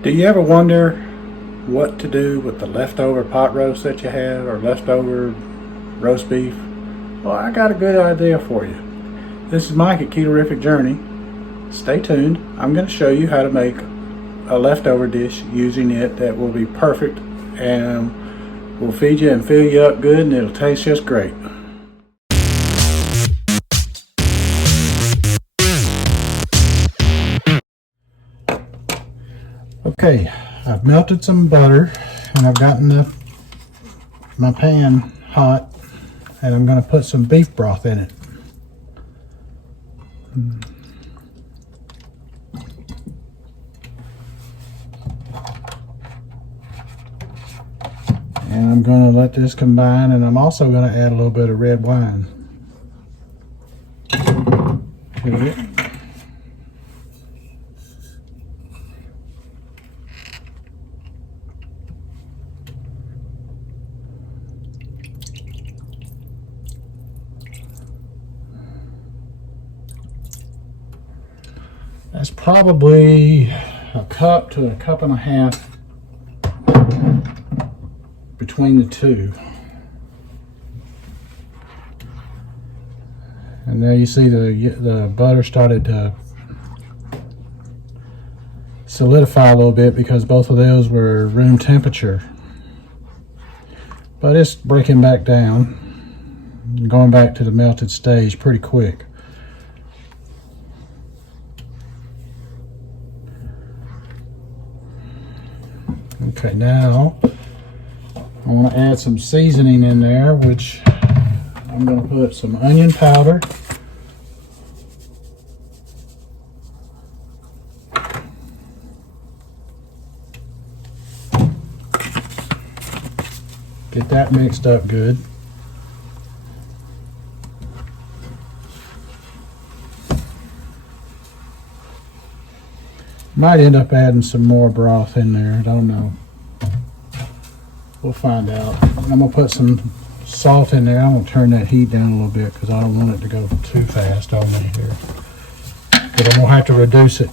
Do you ever wonder what to do with the leftover pot roast that you had or leftover roast beef? Well, I got a good idea for you. This is Mike at Ketorific Journey. Stay tuned. I'm going to show you how to make a leftover dish using it that will be perfect and will feed you and fill you up good, and it'll taste just great. Okay, I've melted some butter and I've gotten my pan hot, and I'm going to put some beef broth in it. And I'm going to let this combine, and I'm also going to add a little bit of red wine to it. That's probably a cup to a cup and a half between the two. And there you see the butter started to solidify a little bit because both of those were room temperature. But it's breaking back down, going back to the melted stage pretty quick. Okay, now I want to add some seasoning in there, which I'm going to put some onion powder, get that mixed up good. Might end up adding some more broth in there, I don't know. We'll find out. I'm going to put some salt in there. I'm going to turn that heat down a little bit because I don't want it to go too fast on me here. But I'm going to have to reduce it.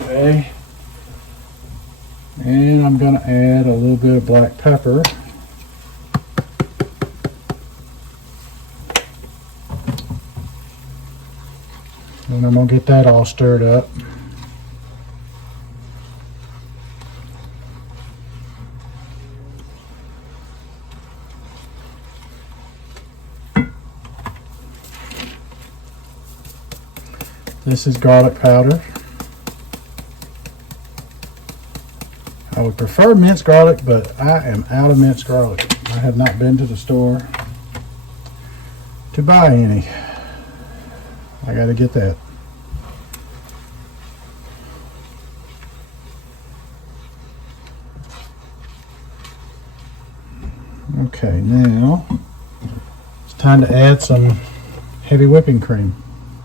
Okay. And I'm going to add a little bit of black pepper. And I'm going to get that all stirred up. This is garlic powder. I would prefer minced garlic, but I am out of minced garlic. I have not been to the store to buy any. I got to get that. Okay, now it's time to add some heavy whipping cream.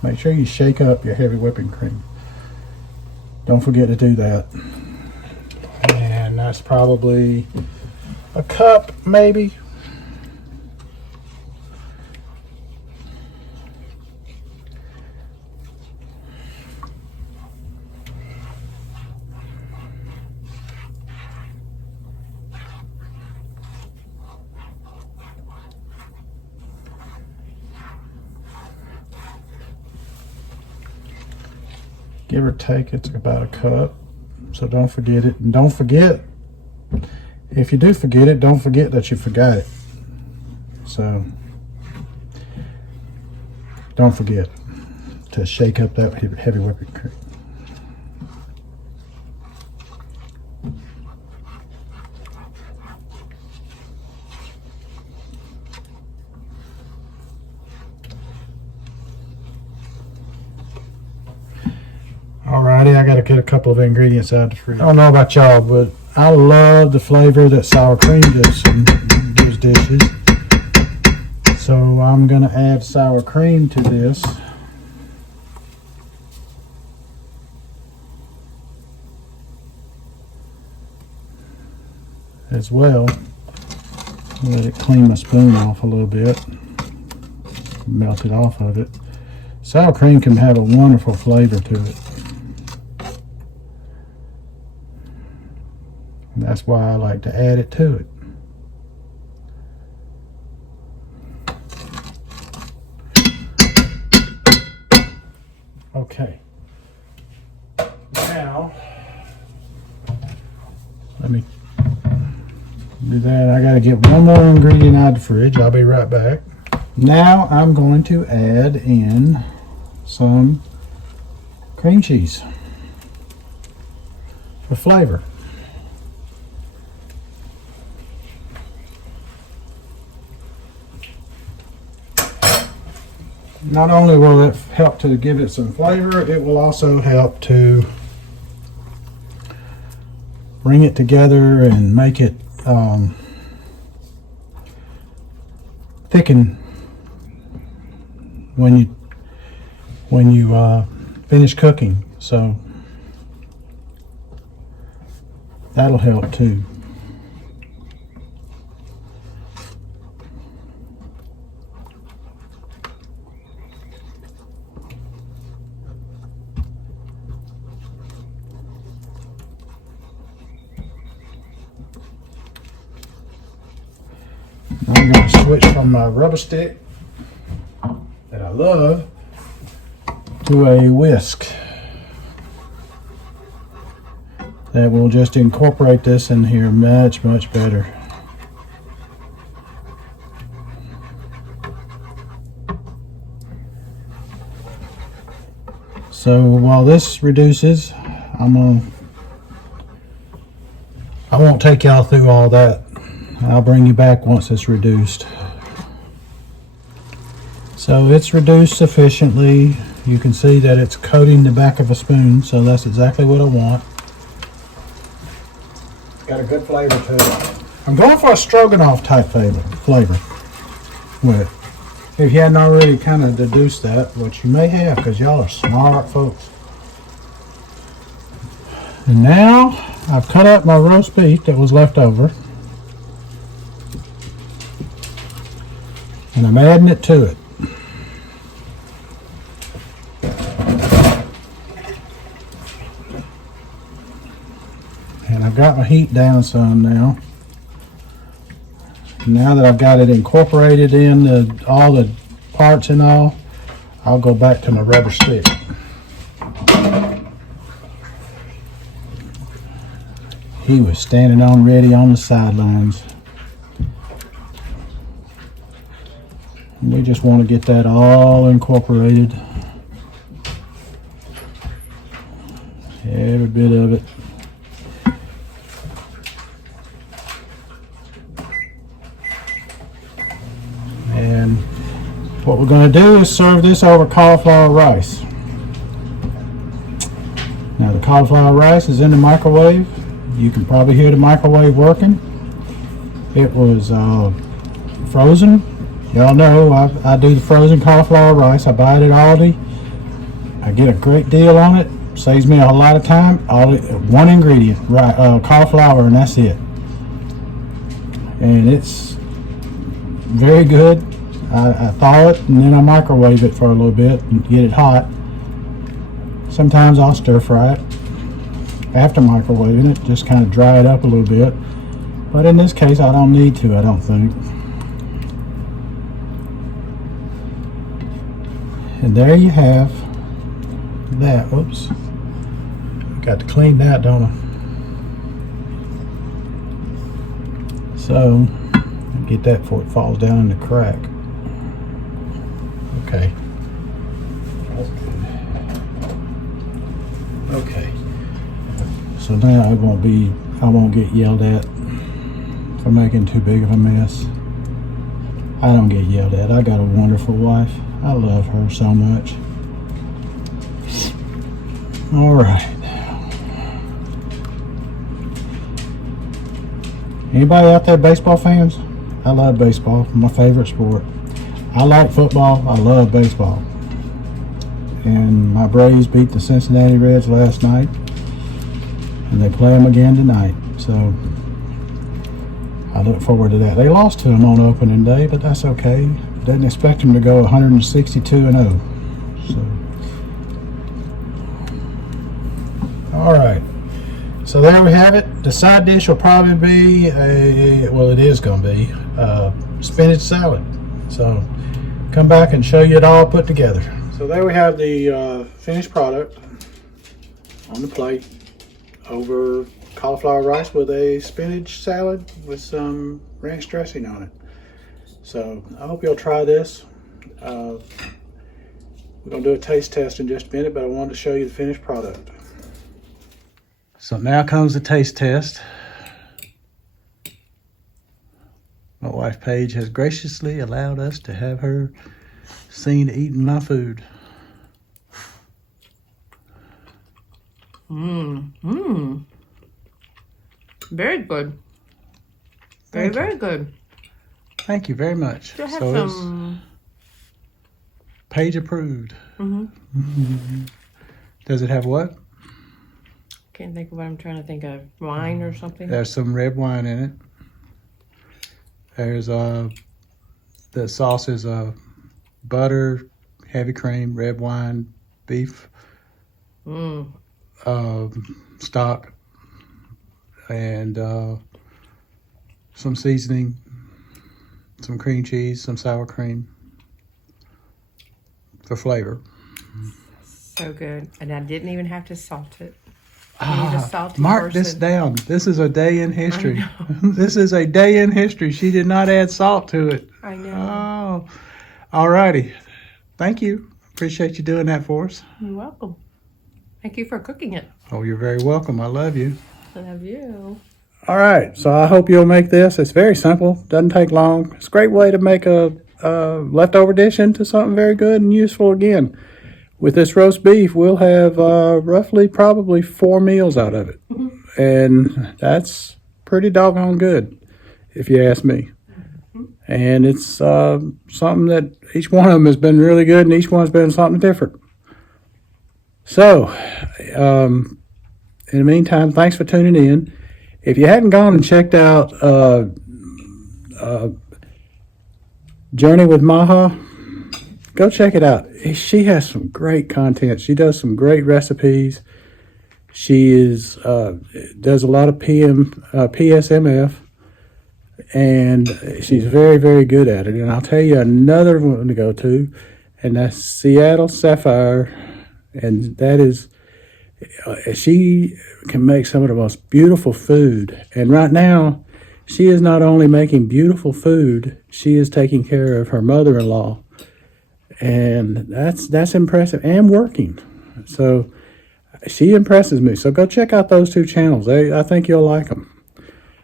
Make sure you shake up your heavy whipping cream. Don't forget to do that. And that's probably a cup, maybe. Give or take, it's about a cup. So don't forget it. And don't forget, if you do forget it, don't forget that you forgot it. So don't forget to shake up that heavy whipping cream. Alrighty, I got to get a couple of ingredients out of the fridge. I don't know about y'all, but I love the flavor that sour cream gives in those dishes. So I'm going to add sour cream to this. as well. Let it clean my spoon off a little bit. Melt it off of it. Sour cream can have a wonderful flavor to it. And that's why I like to add it to it. Okay. Now, let me do that. I got to get one more ingredient out of the fridge. I'll be right back. Now I'm going to add in some cream cheese for flavor. Not only will it help to give it some flavor, it will also help to bring it together and make it thicken when you finish cooking. So that'll help too. I'm going to switch from my rubber stick that I love to a whisk that will just incorporate this in here much better. So while this reduces, I won't take y'all through all that. I'll bring you back once it's reduced. So it's reduced sufficiently. You can see that it's coating the back of a spoon, so that's exactly what I want. Got a good flavor to it. I'm going for a stroganoff type flavor with it. If you hadn't already kind of deduced that, which you may have because y'all are smart folks. And now I've cut up my roast beef that was left over. And I'm adding it to it. And I've got my heat down some now. Now that I've got it incorporated in all the parts and all, I'll go back to my rubber stick. He was standing on ready on the sidelines. We just want to get that all incorporated. Every bit of it. And what we're going to do is serve this over cauliflower rice. Now the cauliflower rice is in the microwave. You can probably hear the microwave working. It was frozen. Y'all know I do the frozen cauliflower rice. I buy it at Aldi. I get a great deal on it. Saves me a lot of time. One ingredient, cauliflower, and that's it. And it's very good. I thaw it and then I microwave it for a little bit and get it hot. Sometimes I'll stir fry it after microwaving it, just kind of dry it up a little bit. But in this case, I don't need to, I don't think. And there you have that. Oops. Got to clean that, don't I? So, get that before it falls down in the crack. Okay. That's good. Okay. So now I won't get yelled at for making too big of a mess. I don't get yelled at. I got a wonderful wife. I love her so much. All right. Anybody out there baseball fans? I love baseball. My favorite sport. I like football. I love baseball. And my Braves beat the Cincinnati Reds last night. And they play them again tonight. So I look forward to that. They lost to them on opening day, but that's okay. Didn't expect them to go 162-0. So, all right. So there we have it. The side dish will probably be it is going to be spinach salad. So come back and show you it all put together. So there we have the finished product on the plate over cauliflower rice with a spinach salad with some ranch dressing on it. So I hope you'll try this. We're going to do a taste test in just a minute, but I wanted to show you the finished product. So now comes the taste test. My wife Paige has graciously allowed us to have her seen eating my food. Very good. Very good. Thank you very much. Still have some... Paige approved. Does it have what? Can't think of what I'm trying to think of. Wine or something? There's some red wine in it. There's the sauce is butter, heavy cream, red wine, beef, stock, and some seasoning, some cream cheese, some sour cream for flavor. So good. And I didn't even have to salt it. Mark this down. This is a day in history. This is a day in history. She did not add salt to it. I know. Oh, all righty. Thank you. Appreciate you doing that for us. You're welcome. Thank you for cooking it. Oh, you're very welcome. I love you. I love you. All right. So I hope you'll make this. It's very simple. Doesn't take long. It's a great way to make a leftover dish into something very good and useful again. With this roast beef, we'll have roughly probably 4 meals out of it. And that's pretty doggone good, if you ask me. And it's something that each one of them has been really good, and each one's been something different. So, in the meantime, thanks for tuning in. If you hadn't gone and checked out Journey with Maha, go check it out. She has some great content. She does some great recipes. She does a lot of PSMF, and she's very, very good at it. And I'll tell you another one to go to, and that's Seattle Sapphire. And that is, she can make some of the most beautiful food. And right now, she is not only making beautiful food, she is taking care of her mother-in-law. And that's impressive and working. So she impresses me. So go check out those 2 channels. I think you'll like them.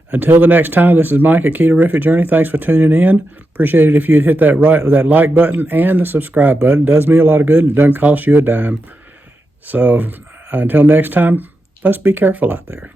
Until the next time, this is Mike at Ketorific Journey. Thanks for tuning in. Appreciate it if you'd hit that like button and the subscribe button. It does me a lot of good and it doesn't cost you a dime. So until next time, let's be careful out there.